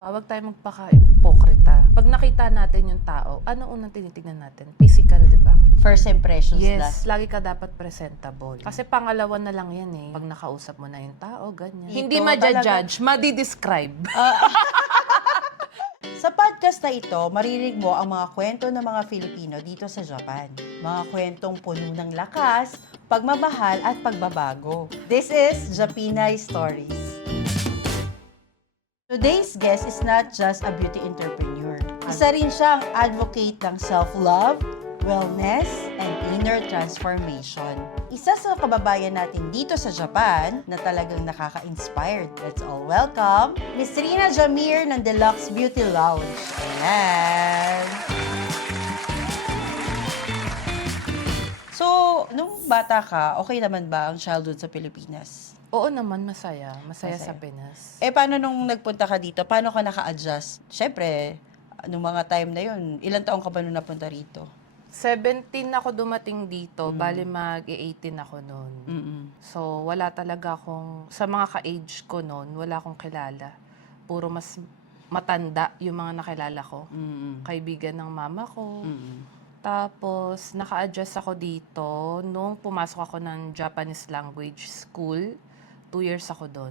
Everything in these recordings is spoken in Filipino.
Huwag tayong magpaka-impokrita. Pag nakita natin yung tao, ano unang tinitignan natin? Physical, di ba? First impressions Yes, last. lagi ka dapat presentable. Kasi pangalawa na lang yan eh. Pag nakausap mo na yung tao, ganyan. Ito Hindi ma-judge, madi-describe. Sa podcast na ito, maririnig mo ang mga kwento ng mga Filipino dito sa Japan. Mga kwentong puno ng lakas, pagmamahal at pagbabago. This is Japinay Stories. Today's guest is not just a beauty entrepreneur. Isa rin siyang advocate ng self-love, wellness, and inner transformation. Isa sa kababayan natin dito sa Japan na talagang nakaka-inspired. Let's all welcome Miss Rina Jamir ng Deluxe Beauty Lounge. Ayan! So, nung bata ka, okay naman ba ang childhood sa Pilipinas? Oo naman, masaya. Masaya sa Masaya. Pinas. Paano nung nagpunta ka dito? Paano ka naka-adjust? Siyempre, nung mga time na yun, ilang taong ka ba nung napunta rito? 17 ako dumating dito, bali mag-18 ako noon. So, wala talaga akong, sa mga ka-age ko noon, wala akong kilala. Puro mas matanda yung mga nakilala ko. Kaibigan ng mama ko. Tapos, naka-adjust ako dito nung pumasok ako ng Japanese language school. 2 years ako doon.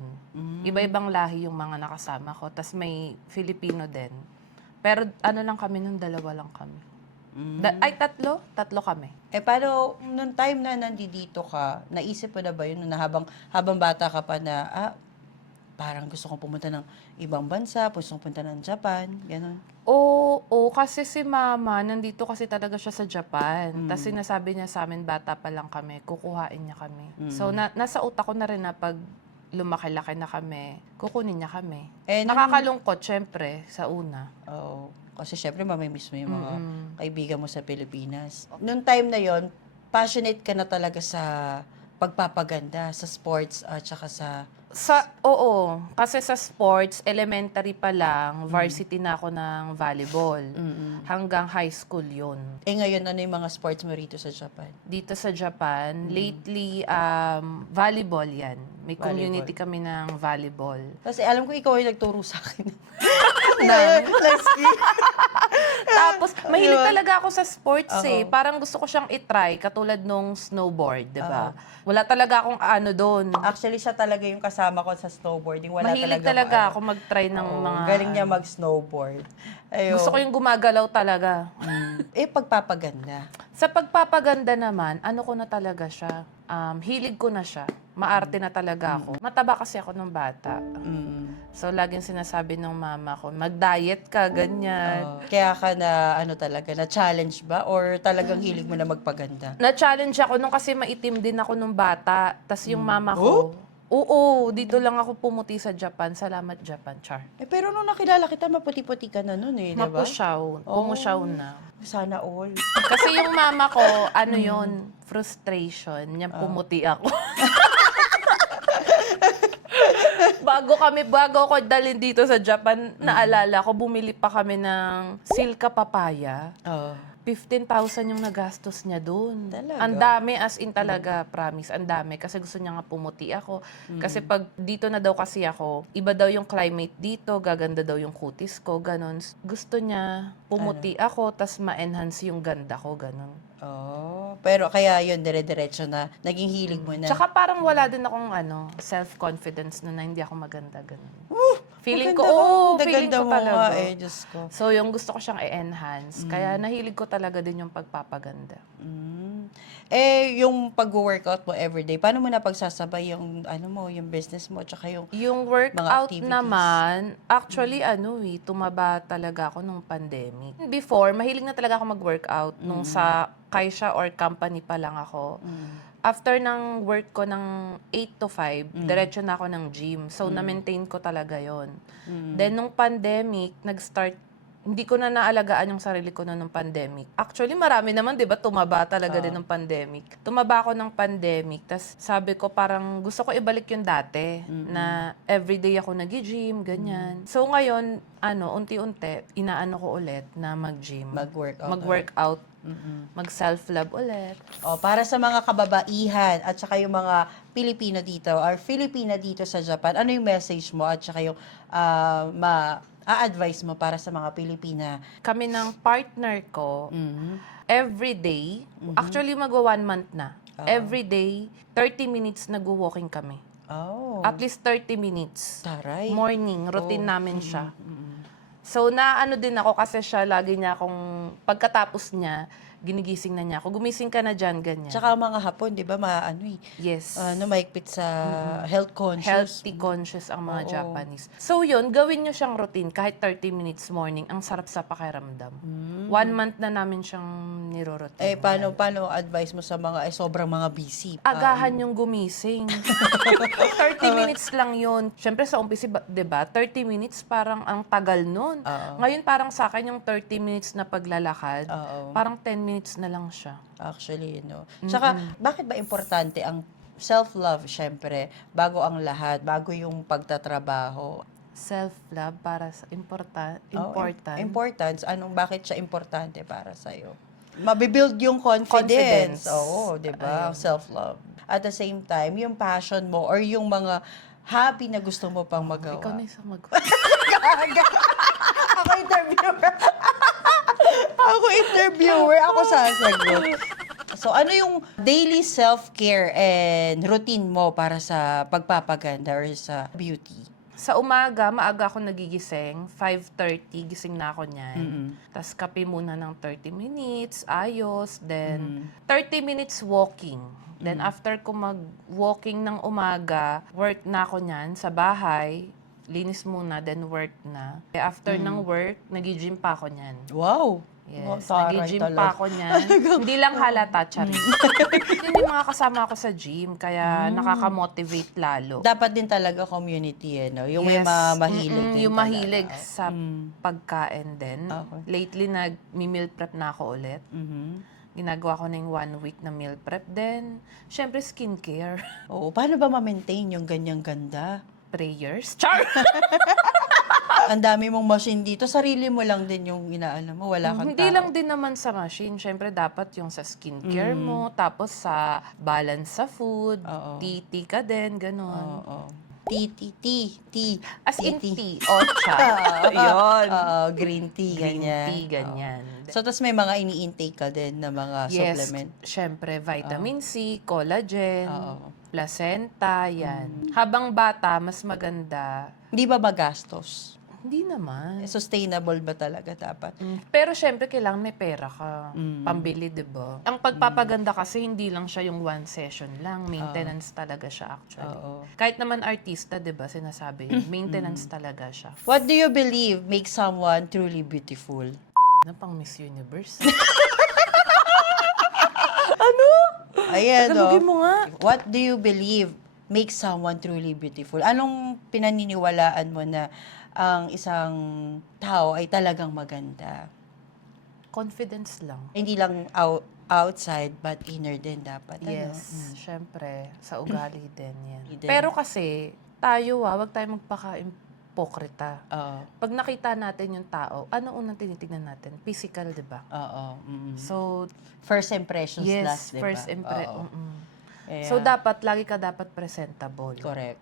Iba-ibang lahi yung mga nakasama ko. Tapos may Filipino din. Pero ano lang kami, nung dalawa lang kami. Tatlo? Tatlo kami. Paano, nung time na nandito ka, naisip mo na ba yun na habang bata ka pa na, parang gusto kong pumunta ng ibang bansa, gusto kong pumunta ng Japan, gano'n? Oo, kasi si mama, nandito kasi talaga siya sa Japan. Tapos sinasabi niya sa amin, bata pa lang kami, kukuhain niya kami. So, nasa utak ko na rin na pag lumaki-laki na kami, kukunin niya kami. Nakakalungkot, syempre, sa una. Oo. Kasi syempre, mamimiss mo yung mga kaibigan mo sa Pilipinas. Nung time na yon, passionate ka na talaga sa pagpapaganda, sa sports, at saka sa... Oo, kasi sa sports, elementary pa lang, varsity na ako ng volleyball. Hanggang high school yun. Ngayon, ano yung mga sports mo rito sa Japan? Dito sa Japan, lately, volleyball yan. May community kami ng volleyball. Kasi alam ko ikaw ay nagturo sa akin. Tapos, mahilig talaga ako sa sports eh. Parang gusto ko siyang itry, katulad nung snowboard, di ba? Wala talaga akong ano doon. Actually, siya talaga yung kasama ko sa snowboarding. Wala Mahilig talaga ako mag-try ng mga... Galing niya mag-snowboard. Ayun. Gusto ko yung gumagalaw talaga. Pagpapaganda. Sa pagpapaganda naman, ano ko na talaga siya. Hilig ko na siya. Maarte na talaga ako. Mataba kasi ako nung bata. So, laging sinasabi ng mama ko, mag-diet ka, ganyan. Kaya ka na, talaga, na-challenge ba? Or talagang hilig mo na magpaganda? Na-challenge ako nung kasi maitim din ako nung bata. Tas yung mama ko, oo, dito lang ako pumuti sa Japan. Salamat, Japan, char. Pero nung nakilala kita, maputi-puti ka na nun di ba? Pumusyaw na. Sana all. Kasi yung mama ko, yon frustration. Niyang pumuti ako. Bago ako dalhin dito sa Japan, naalala ko, bumili pa kami ng silka papaya. 15,000 yung nagastos niya doon. Talaga? Ang dami, as in talaga, promise. Ang dami. Kasi gusto niya nga pumuti ako. Kasi pag dito na daw kasi ako, iba daw yung climate dito, gaganda daw yung kutis ko, ganon. Gusto niya pumuti ako, tas ma-enhance yung ganda ko, ganon. Pero kaya yun, dire-diretso na, naging hilig mo na. Tsaka parang wala din akong self-confidence na hindi ako maganda, ganon. Feeling ko, feeling ko talaga. Diyos ko. So, yung gusto ko siyang i-enhance. Kaya nahilig ko talaga din yung pagpapaganda. Yung pag-workout mo everyday, paano mo na pagsasabay yung, yung business mo, tsaka yung Yung mga workout activities? naman, actually, tumaba talaga ako nung pandemic. Before, mahilig na talaga ako mag-workout nung sa Kaisha or company pa lang ako. After ng work ko ng 8 to 5, diretso na ako ng gym. So, na-maintain ko talaga yon. Then, nung pandemic, nag-start, hindi ko na naalagaan yung sarili ko nung pandemic. Actually, marami naman, di ba, tumaba talaga din ng pandemic. Tumaba ako ng pandemic, tas sabi ko, parang gusto ko ibalik yung dati, na everyday ako nag-gym, ganyan. So, ngayon, unti-unti, inaano ko ulit na mag-gym. Mag-workout. Mag-self-love ulit. Para sa mga kababaihan at saka yung mga Pilipino dito or Filipina dito sa Japan, ano yung message mo at saka yung a-advise mo para sa mga Pilipina? Kami ng partner ko, every day, actually magwa 1 month na. Every day, 30 minutes nag-walking kami. Oh, At least 30 minutes. taray. Morning, routine namin siya. So, naano din ako kasi siya, lagi niya akong, pagkatapos niya, ginigising na niya ako. Gumising ka na dyan, ganyan. Tsaka mga Hapon, di ba, Yes. maigpit sa health conscious. Healthy conscious ang mga Oo. Japanese. So yun, gawin nyo siyang routine kahit 30 minutes morning. Ang sarap sa pakiramdam. 1 month na namin siyang niroroutine. Eh, paano advice mo sa mga, sobrang mga busy? Agahan yung gumising. 30 minutes lang yun. Siyempre sa umpisa, di ba, 30 minutes parang ang tagal nun. Ngayon parang sa akin yung 30 minutes na paglalakad, Oo. parang 10 minutes na lang siya. Actually, Tsaka, bakit ba importante ang self-love, syempre, bago ang lahat, bago yung pagtatrabaho? Self-love para sa important. Importance. Bakit siya importante para sa'yo? Mabibuild yung confidence. Confidence. Oo, di ba? Self-love. At the same time, yung passion mo or yung mga hobby na gusto mo pang magawa. Ikaw na isang Ako interviewer. Ako sasagot. So, ano yung daily self-care and routine mo para sa pagpapaganda or sa beauty? Sa umaga, maaga ako nagigising. 5:30, gising na ako niyan. Tapos kape muna ng 30 minutes, ayos. Then, 30 minutes walking. Then, after ko mag-walking ng umaga, work na ako niyan sa bahay. Linis muna, then work na. After ng work, nag-gym pa ako niyan. Wow! Yes, Taray nag-gym talaga. pa ako niyan. Hindi lang halata, Charis. Yun yung mga kasama ko sa gym, kaya nakaka-motivate lalo. Dapat din talaga community, Yung may Yes. mahilig din Yung talaga. mahilig sa pagkain din. Okay. Lately, nag-meal prep na ako ulit. Ginagawa ko na yung 1 week na meal prep din. Siyempre, skincare. Oo, paano ba ma-maintain yung ganyang ganda? Prayers. Char! Ang dami mong machine dito, sarili mo lang din yung inaano mo, wala kang Hindi tao. lang din naman sa machine. Siyempre, dapat yung sa skincare mo, tapos sa balance sa food, tea ka din, ganun. Oo. Tea. As in tea, ocha. Yun. Green tea, Green ganyan. tea, ganyan. So, tapos may mga ini-intake ka din na mga Yes, supplement. syempre, vitamin C, collagen, placenta, yan. Habang bata, mas maganda. Hindi ba magastos? Hindi naman. Sustainable ba talaga dapat? Pero syempre, kailangan may pera ka. Pambili, di ba? Ang pagpapaganda kasi, hindi lang siya yung 1 session lang. Maintenance talaga siya actually. Kahit naman artista, di ba, sinasabi yun. Maintenance talaga siya. What do you believe makes someone truly beautiful? Na pang Miss Universe. Ayan, Tagalogin mo nga. What do you believe makes someone truly beautiful? Anong pinaniniwalaan mo na ang isang tao ay talagang maganda? Confidence lang. Hindi lang outside, but inner din dapat. Yes, syempre. Sa ugali din yan. Din. Pero kasi, tayo wag tayo magpaka-impokrita. Oo. Pag nakita natin yung tao, ano unang tinitignan natin? Physical, di ba? Oo. So, First impressions yes, last, diba? first impression. Oo. Kaya, So, lagi ka dapat presentable. correct.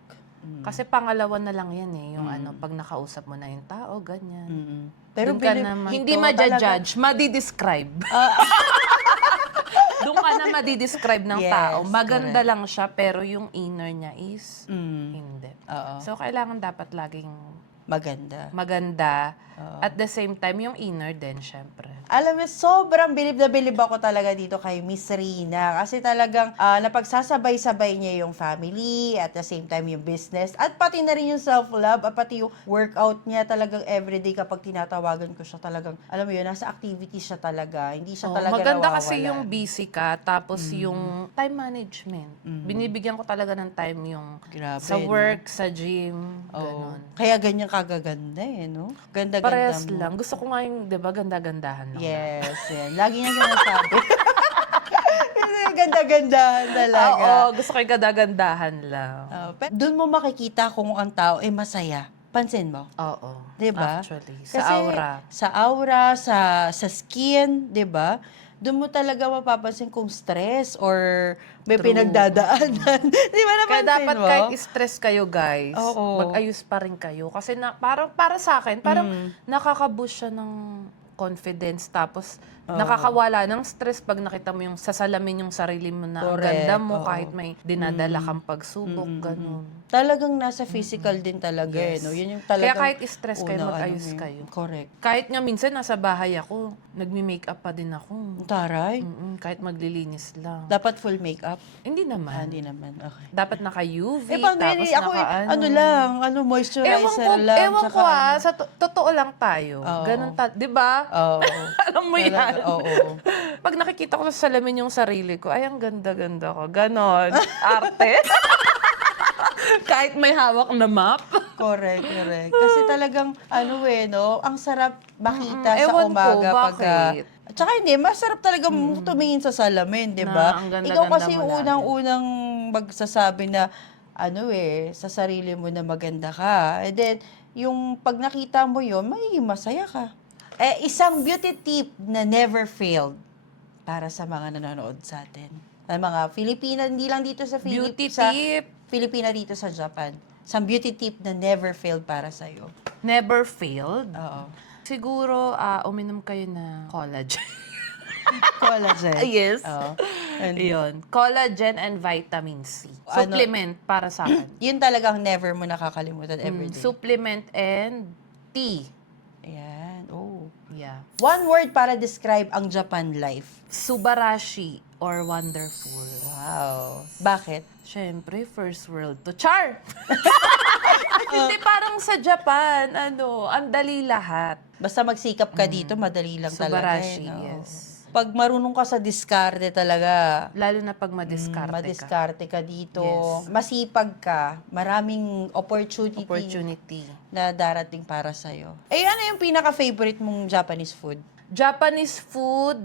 Kasi pangalawa na lang yan yung pag nakausap mo na yung tao, ganyan. Pero Doon ka believe- na hindi ito ma-judge, madi-describe. Doon ka na madi-describe ng Yes, tao. Maganda correct. lang siya, pero yung inner niya is hindi. Oo. So, kailangan dapat laging Maganda. maganda. At the same time, yung inner din, syempre. Alam mo, sobrang bilib na bilib ako talaga dito kay Miss Rina. Kasi talagang napagsasabay-sabay niya yung family, at the same time yung business, at pati na rin yung self-love, at pati yung workout niya talagang everyday kapag tinatawagan ko siya talagang, alam mo yun, nasa activity siya talaga. Hindi siya talaga Maganda nawawalan. kasi yung busy ka, tapos yung time management. Binibigyan ko talaga ng time yung Grabe, sa no? work, sa gym, Oo. ganun. Kaya ganyan kagaganda no? Ganda-ganda Parehas mo. lang. Gusto ko nga yung, di ba, ganda-gandahan lang. Yes, yan. Lagi niya sinasabi. Kasi ganda-gandahan talaga. Oo, gusto ko yung ganda-gandahan lang. Doon mo makikita kung ang tao ay masaya. Pansin mo? Oo. 'Di ba? Actually, Kasi sa aura. Sa aura, sa skin, 'di ba? doon mo talaga mapapansin kung stress or may True. pinagdadaanan. Di ba naman Kaya dapat mo? kahit stress kayo, guys, Oo. mag-ayos pa rin kayo. Kasi parang para sa akin, parang nakaka-boost siya ng confidence. Tapos nakakawala ng stress pag nakita mo yung sasalamin yung sarili mo na ang Correct. ganda mo Oo. kahit may dinadala kang pagsubok, ganun. Talagang nasa physical din talaga Yes. no. Yun yung Kaya talagang kahit stress kayo, unang mag-ayos mo yun. kayo. Correct. Kahit nga minsan nasa bahay ako, nagmi-makeup pa din ako. Taray. Kahit maglilinis lang. Dapat full makeup? Hindi naman. Hindi naman. Okay. Dapat naka-UV, Paano tapos yun? Ako moisturizer lang. Ewan ko tsaka sa totoo lang tayo. Oo. Ganun di ba? Oo. Alam mo yan. Talaga, oo. Pag nakikita ko sa salamin yung sarili ko, ay, ang ganda-ganda ko. Ganon. Arte. Kahit may hawak na map. Correct. Kasi talagang, no, ang sarap makita sa Ewan ko, umaga bakit? Tsaka hindi, masarap talaga tumingin sa salamin, di ba? Na ang ganda-ganda Ikaw kasi mo lagi. unang-unang magsasabi na, sa sarili mo na maganda ka. And then, yung pag nakita mo yun, magiging masaya ka. Isang beauty tip na never failed para sa mga nanonood sa atin. Ang mga Filipina, hindi lang dito sa Beauty sa tip. Filipina dito sa Japan. Isang beauty tip na never failed para sa'yo. Never failed. Oo. Siguro, uminom kayo na collagen. Collagen. Yes. Oo. And Yun. Collagen and vitamin C. Supplement para sa akin. yun talagang never mo nakakalimutan every day. Supplement and tea. Ayan. Oh. Yeah. One word para describe ang Japan life. Subarashi or wonderful. Wow. Bakit? Siyempre, first world to. Char! Hindi, parang sa Japan, ang dali lahat. Basta magsikap ka dito, madali lang talaga. Subarashi, no? yes. Pag marunong ka sa diskarte talaga, Lalo na pag madiskarte ka. madiskarte ka dito, Yes. masipag ka, maraming opportunity na darating para sa'yo. Ano yung pinaka-favorite mong Japanese food? Japanese food,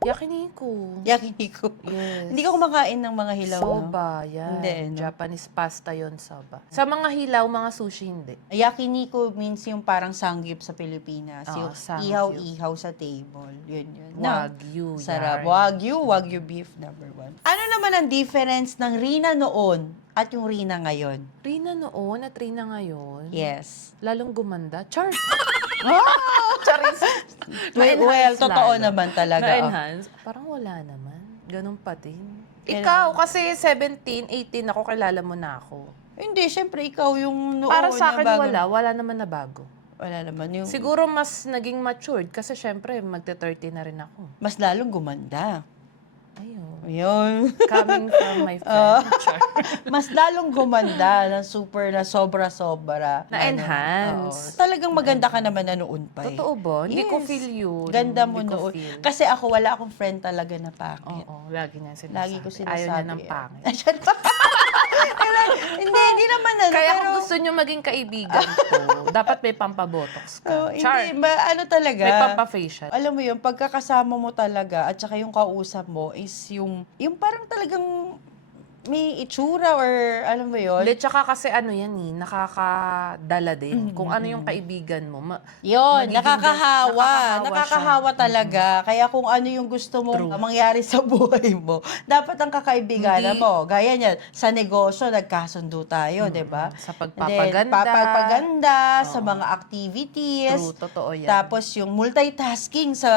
yakiniku. Yakiniku. Yes. Hindi ka kumakain ng mga hilaw, no? Soba, yan. Hindi, no? Japanese pasta yon soba. Sa mga hilaw, mga sushi, hindi. Yakiniku means yung parang sangyup sa Pilipinas. Oo, Yung sangyup. ihaw-ihaw sa table. Yun. No? Wagyu. Sarap. yarn. Wagyu beef, number 1. Ano naman ang difference ng Rina noon at yung Rina ngayon? Rina noon at Rina ngayon. Yes. Lalong gumanda. Char! Oh! Charis! Well, totoo naman talaga. Na-enhance? Parang wala naman. Ganun pa din. Ikaw, kasi 17, 18 ako, kilala mo na ako. Hindi, syempre ikaw yung noon. Para sa akin, na bago- wala naman na bago. Wala naman. Yung Siguro mas naging matured kasi syempre magte-30 na rin ako. mas lalong gumanda. Ayun. Ayun. Coming from my friend. Char. Mas lalong gumanda na super na sobra-sobra. Na-enhance. Talagang maganda ka naman na noon pa eh. Totoo ba? Hindi ko Yes. feel yun. Ganda mo Hindi ko noon. feel. Kasi ako, wala akong friend talaga na pangit. Oo, lagi niya sinasabi. Lagi ko sinasabi. Ayaw niya ng pangit. Hindi naman na. Kaya pero, kung gusto niyo maging kaibigan ko, dapat may pampabotox ka. Char, hindi, talaga. may pampafacial. Alam mo yun, pagkakasama mo talaga at saka yung kausap mo is yung parang talagang may itsura or alam mo yun? Hindi, tsaka kasi nakakadala din. Kung ano yung kaibigan mo. Yun, magiging nakakahawa. nakakahawa Nakakahawa talaga. Kaya kung ano yung gusto mong mangyari sa buhay mo, dapat ang kakaibiganan Hindi. mo. Gaya niyan, sa negosyo, nagkasundo tayo, di ba? Sa And then, pagpapaganda. papagpaganda, sa mga activities. True, totoo yan. Tapos yung multitasking sa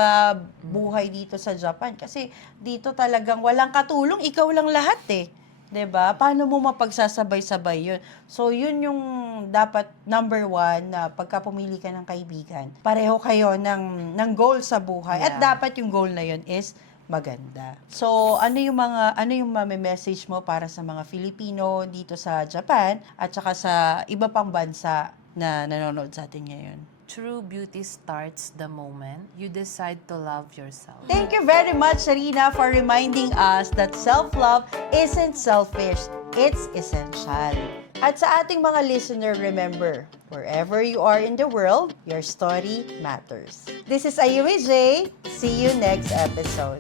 buhay dito sa Japan. Kasi dito talagang walang katulong, ikaw lang lahat eh. 'Di ba? Paano mo mapagsasabay-sabay yun? So, yun yung dapat number 1 na pagka pumili ka ng kaibigan. Pareho kayo ng goal sa buhay. At Yeah. dapat yung goal na yun is maganda. So, ano yung message mo para sa mga Filipino dito sa Japan at saka sa iba pang bansa na nanonood sa atin ngayon? True beauty starts the moment you decide to love yourself. Thank you very much, Rina, for reminding us that self-love isn't selfish, it's essential. At sa ating mga listener, remember, wherever you are in the world, your story matters. This is Ayumi J. See you next episode.